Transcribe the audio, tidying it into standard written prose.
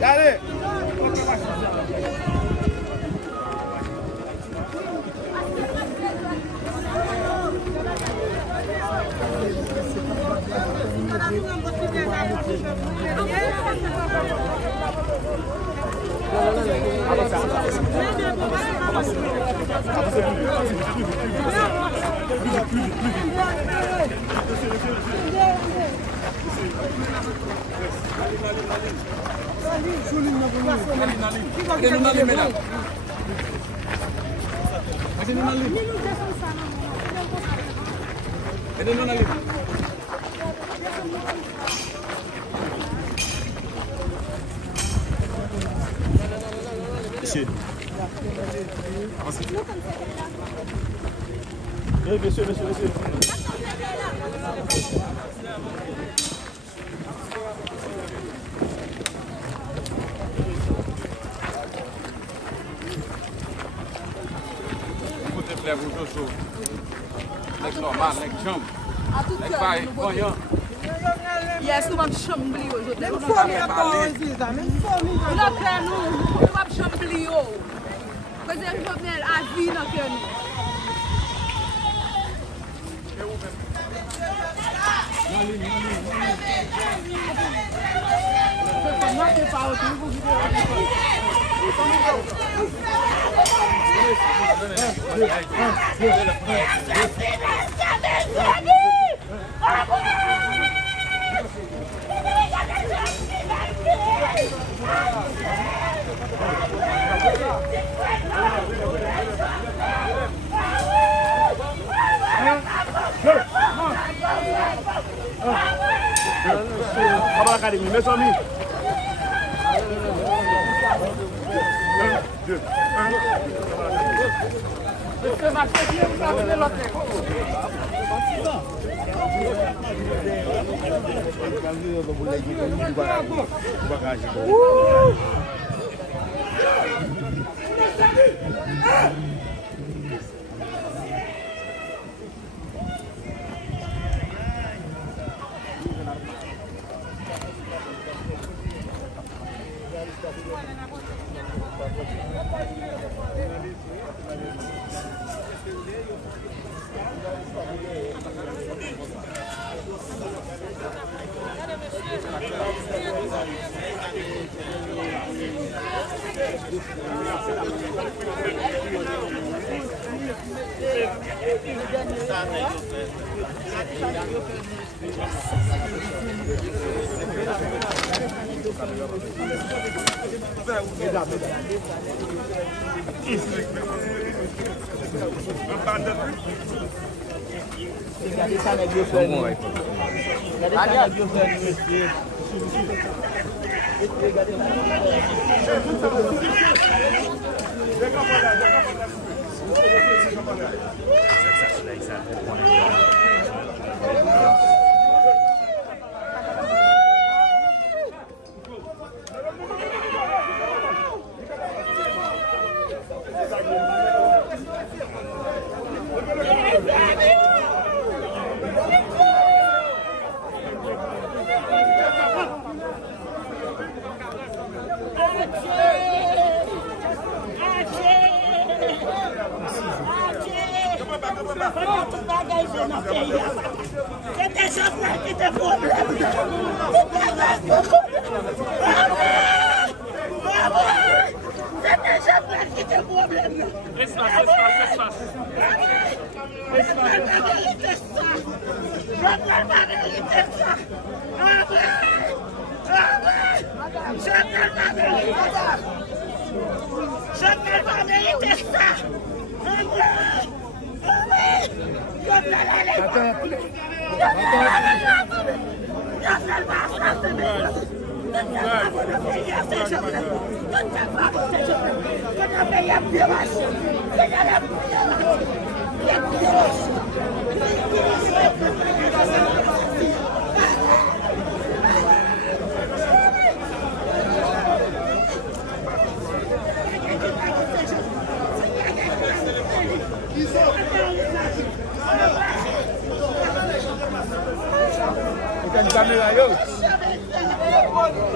Allez. Monsieur. Oui, monsieur. Like normal, like jump. Like vai, banho. Yes, nou ap chambli yo. Men fòm ya pa oziza, men fòm ya. Nou kè nou ap chambli yo. Kweze Jovenel avi nou kè nou. Vamos à l'académie, mes amis. 1, 2, 1. Gade sa nèg yo fè ni. Gade sa nèg yo fè ni, monsieur. Bukan kamera yo.